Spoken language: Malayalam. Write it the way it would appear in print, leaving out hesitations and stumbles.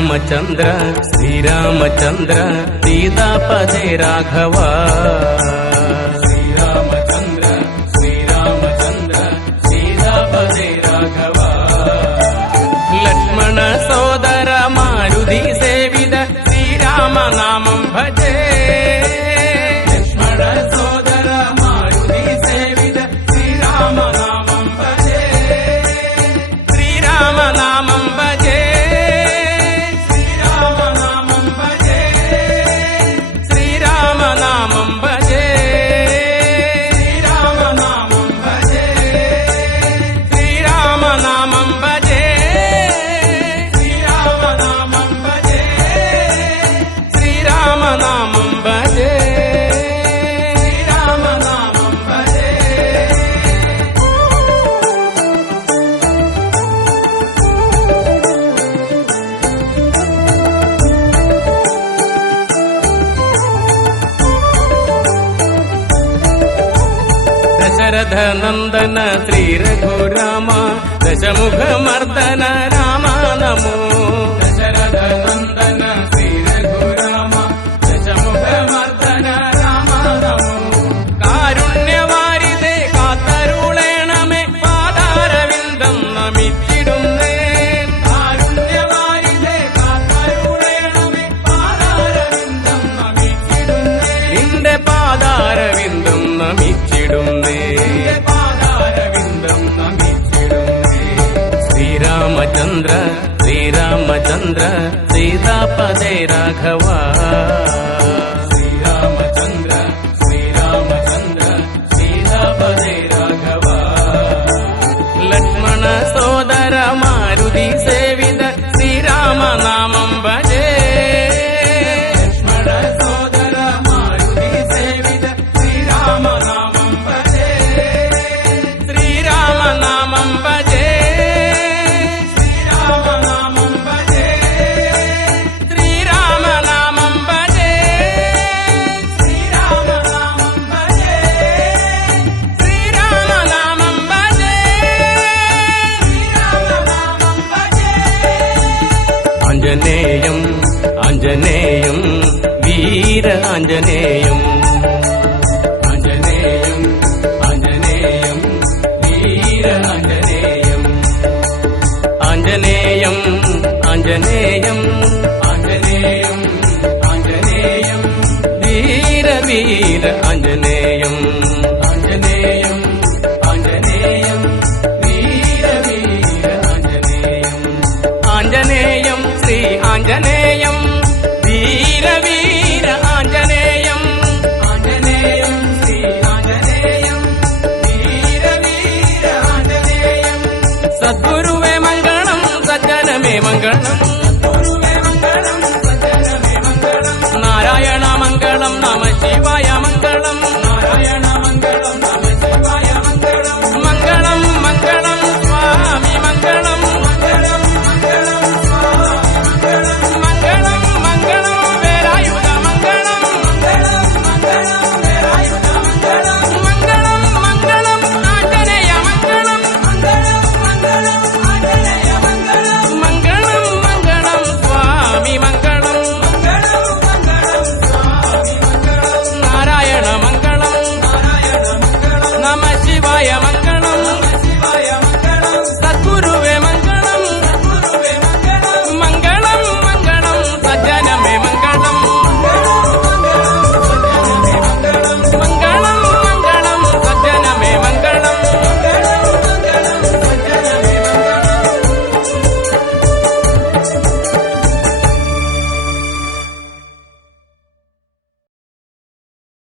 శ్రీరామచంద్ర శ్రీరామచంద్ర సీతాపదే రాఘవ శ్రీరామచంద్ర శ్రీరామచంద్ర సీతాపదే రాఘవ లక్ష్మణ సోదర మారుతి సేవిత శ్రీరామనామం భజే లక్ష్మణ సోదర మారుతి సేవిత శ్రీరామనామం భజే శ్రీరామనామం భజే శ్రీరామనామం భజే శ్రీరామనామం భజే శ్రీరామనామం భజే శ్రీరామనామం భజే శ్రీరామనామం భజే శ్రీరామనామం భజే శ్రీరామనామం భజే. దశరథ నందన శ్రీ రఘురామ దశముఖ మర్దన రామ నమో దశరథ నందన శ్రీ రఘురామ దశముఖ మర్దన రామ నమో കാരുണ്യവാരിതേ കാത്തരുളേണമേ പാദാരവിന്ദം നമിച്ചിടുന്നേ കാരുണ്യവാരിതേ കാത്തരുളേണമേ പാദാരവിന്ദം നമിച്ചിടുന്നേ നിന്റെ പാദാരവിന്ദം നമിച്ചിടുന്നേ പാദാരവിന്ദം നമിച്ചിടുന്നേ ശ്രീരാമചന്ദ്ര ശ്രീരാമചന്ദ്ര സീതാപദേ രാഘവ ശ്രീരാമചന്ദ്ര ശ്രീരാമചന്ദ്ര സീതാപദേ രാഘവ ലക്ഷ്മണ സോദര മാരുതി സേവിത ശ്രീരാമനാമം ഭജേ ലക്ഷ്മണ സോദര മാരുതി സേവിത ശ്രീരാമനാമം ഭജേ ശ്രീരാമനാമം ഭജേ ശ്രീരാമനാമം ഭജേ ശ്രീരാമനാമം ഭജേ ശ്രീരാമനാമം ഭജേ ശ്രീരാമനാമം ഭജേ ശ്രീരാമനാമം ഭജേ. ആഞ്ജനേയം ആഞ്ജനേയം വീര ആഞ്ജനേയം ആഞ്ജനേയം ആഞ്ജനേയം വീര ആഞ്ജനേയം ആഞ്ജനേയം ആഞ്ജനേയം ആഞ്ജനേയം ആഞ്ജനേയം വീര വീര ആഞ്ജനേയം ആഞ്ജനേയം ആഞ്ജനേയം വീര വീര ആഞ്ജനേയം ആഞ്ജനേയം ശ്രീ ആഞ്ജനേയം വീര വീര ആഞ്ജനേയം ആഞ്ജനേയം ശ്രീ ആഞ്ജനേയം വീര വീര ആഞ്ജനേയം സദ്ഗുരുവേ മംഗളം സജ്ജനമേ മംഗളം